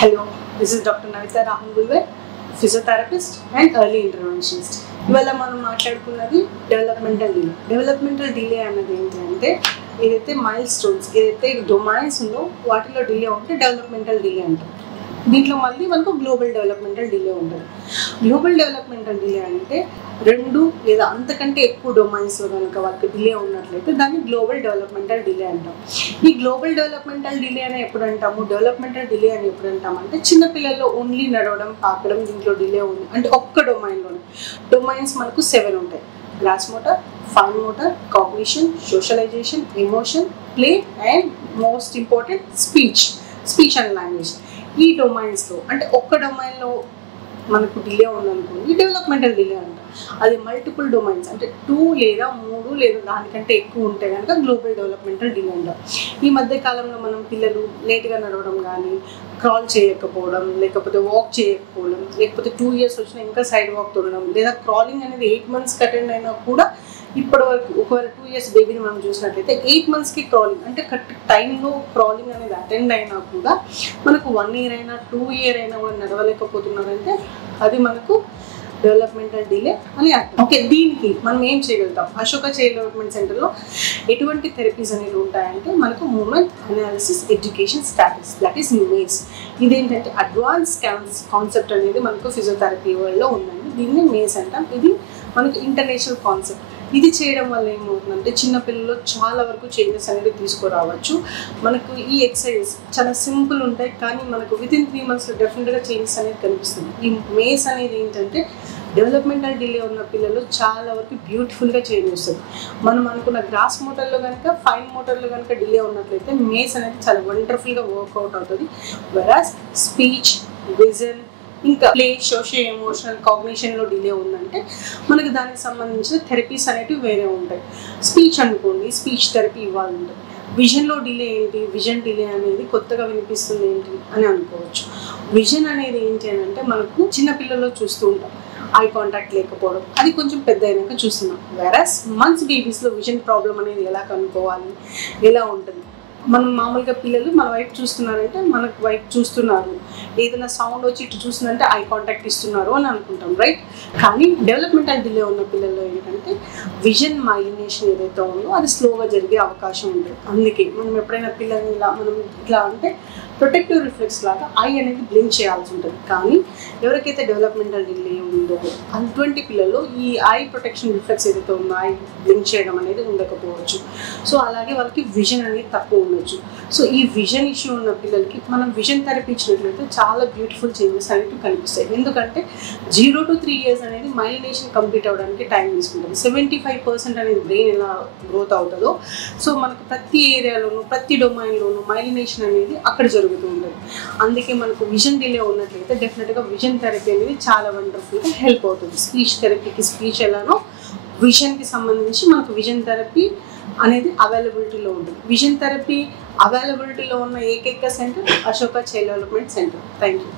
Hello, this is Dr. Navita Rahul, physiotherapist and early interventionist. ఇవాళ మనం మాట్లాడుకున్నది developmental delay అన్నది ఏంటి అంటే ఏదైతే మైల్ స్టోన్స్ ఏదైతే డొమైన్స్ ఉందో వాటిలో డిలే ఉంటే డెవలప్మెంటల్ డిలే అంటాం. దీంట్లో మళ్ళీ మనకు గ్లోబల్ డెవలప్మెంటల్ డిలే ఉంటుంది. గ్లోబల్ డెవలప్మెంటల్ డిలే అంటే రెండు లేదా అంతకంటే ఎక్కువ డొమైన్స్లో కనుక వాళ్ళకి డిలే ఉన్నట్లయితే దాన్ని గ్లోబల్ డెవలప్మెంటల్ డిలే అంటాం. ఈ గ్లోబల్ డెవలప్మెంటల్ డిలే అని ఎప్పుడు అంటాము, డెవలప్మెంటల్ డిలే అని ఎప్పుడు అంటామంటే చిన్నపిల్లల్లో ఓన్లీ నడవడం పాకడం దీంట్లో డిలే ఉంది అంటే ఒక్క డొమైన్లోనే. డొమైన్స్ మనకు 7 ఉంటాయి: gross motor, fine motor, cognition, socialisation, emotion, play and most important speech and language. ఈ డొమైన్స్లో అంటే ఒక్క డొమైన్లో మనకు డిలే ఉందనుకోండి డెవలప్మెంటల్ డిలే అంటాం. అది మల్టిపుల్ డొమైన్స్ అంటే 2 లేదా 3 లేదా దానికంటే ఎక్కువ ఉంటే కనుక గ్లోబల్ డెవలప్మెంటల్ డిలే అంటాం. ఈ మధ్య కాలంలో మనం పిల్లలు లేట్గా నడవడం కానీ, క్రాల్ చేయకపోవడం, లేకపోతే వాక్ చేయకపోవడం, లేకపోతే 2 years వచ్చినా ఇంకా సైడ్ వాక్ తొడడం, లేదా క్రాలింగ్ అనేది 8 months అటెండ్ అయినా కూడా ఇప్పటి వరకు ఒకవేళ 2 years బేబీని మనం చూసినట్లయితే 8 monthsకి క్రాలింగ్ అంటే కరెక్ట్ టైంలో క్రాలింగ్ అనేది అటెండ్ అయినా కూడా మనకు 1 year అయినా 2 year అయినా కూడా నడవలేకపోతున్నారంటే అది మనకు డెవలప్మెంటల్ డిలే అని అర్థం. ఓకే, దీనికి మనం ఏం చేయగలుగుతాం? అశోక చైల్డ్ డెవలప్మెంట్ సెంటర్లో ఎటువంటి థెరపీస్ అనేవి ఉంటాయంటే మనకు moment analysis education status, that is maze. ఇదేంటంటే అడ్వాన్స్ కాన్సెప్ట్ అనేది మనకు ఫిజియోథెరపీ వరల్డ్లో ఉందండి. దీన్ని మేస్ అంటాం. ఇది మనకు ఇంటర్నేషనల్ కాన్సెప్ట్. ఇది చేయడం వల్ల ఏమవుతుందంటే చిన్నపిల్లల్లో చాలా వరకు చేంజెస్ అనేది తీసుకురావచ్చు. మనకు ఈ ఎక్సర్సైజ్ చాలా సింపుల్ ఉంటాయి కానీ మనకు వితిన్ 3 monthsలో డెఫినెట్గా చేంజెస్ అనేది కనిపిస్తుంది. ఈ మేస్ అనేది ఏంటంటే డెవలప్మెంటల్ డిలే ఉన్న పిల్లలు చాలా వరకు బ్యూటిఫుల్గా చేంజ్ వస్తుంది. మనం అనుకున్న గ్రాస్ మోటార్లో కనుక ఫైన్ మోటార్లో కనుక డిలే ఉన్నట్లయితే మేస్ అనేది చాలా వండర్ఫుల్గా వర్కౌట్ అవుతుంది. వెరాస్ స్పీచ్, విజన్, ఇంకా ప్లే, సోషల్ ఎమోషనల్, కాగ్నిషన్లో డిలే ఉందంటే మనకి దానికి సంబంధించిన థెరపీస్ అనేటివి వేరే ఉంటాయి. స్పీచ్ అనుకోండి, స్పీచ్ థెరపీ ఇవ్వాలి ఉంటుంది. విజన్లో డిలే ఏంటి? విజన్ డిలే అనేది కొత్తగా వినిపిస్తుంది ఏంటి అని అనుకోవచ్చు. విజన్ అనేది ఏంటి అని అంటే మనకు చిన్నపిల్లల్లో చూస్తూ ఉంటాం ఐ కాంటాక్ట్ లేకపోవడం, అది కొంచెం పెద్ద అయినాక చూస్తున్నాం. వెరాస్ మంత్స్ బేబీస్లో విజన్ ప్రాబ్లం అనేది ఎలా కనుక్కోవాలి, ఎలా ఉంటుంది? మనం మామూలుగా పిల్లలు మన వైపు చూస్తున్నారంటే మనకు వైపు చూస్తున్నారు, ఏదైనా సౌండ్ వచ్చి ఇటు చూస్తున్నారంటే ఐ కాంటాక్ట్ ఇస్తున్నారు అని అనుకుంటాం, రైట్? కానీ డెవలప్మెంటల్ డిలే ఉన్న పిల్లల్లో ఏంటంటే విజన్ మైలినేషన్ ఏదైతే ఉందో అది స్లోగా జరిగే అవకాశం ఉంటుంది. అందుకే మనం ఎప్పుడైనా పిల్లల్ని ఇలా మనం ఇట్లా అంటే ప్రొటెక్టివ్ రిఫ్లెక్స్ లాగా ఐ అనేది బ్లింక్ చేయాల్సి ఉంటుంది. కానీ ఎవరికైతే డెవలప్మెంటల్ డిలే ఉందో అటువంటి పిల్లల్లో ఈ ఐ ప్రొటెక్షన్ రిఫ్లెక్స్ ఏదైతే ఉందో ఐ బ్లింక్ చేయడం అనేది ఉండకపోవచ్చు. సో అలాగే వాళ్ళకి విజన్ అనేది తక్కువ ఉండొచ్చు. సో ఈ విజన్ ఇష్యూ ఉన్న పిల్లలకి మనం విజన్ థెరపీ ఇచ్చినట్లయితే చాలా బ్యూటిఫుల్ చేంజెస్ అనేవి కనిపిస్తాయి. ఎందుకంటే 0 to 3 years అనేది మైలినేషన్ కంప్లీట్ అవ్వడానికి టైం తీసుకుంటుంది. 75% అనేది బ్రెయిన్ ఎలా గ్రోత్ అవుతుందో సో మనకు ప్రతి ఏరియాలోనూ ప్రతి డొమైన్లోనూ మైలినేషన్ అనేది అక్కడ జరుగుతూ ఉంటుంది. అందుకే మనకు విజన్ డిలే ఉన్నట్లయితే డెఫినెట్గా విజన్ థెరపీ అనేది చాలా వండర్ఫుల్గా హెల్ప్ అవుతుంది. స్పీచ్ థెరపీకి స్పీచ్ ఎలానో విజన్కి సంబంధించి మనకు విజన్ థెరపీ అనేది అవైలబిలిటీలో ఉంటుంది. విజన్ థెరపీ అవైలబిలిటీలో ఉన్న ఏకైక centre Ashoka child development centre. Thank you.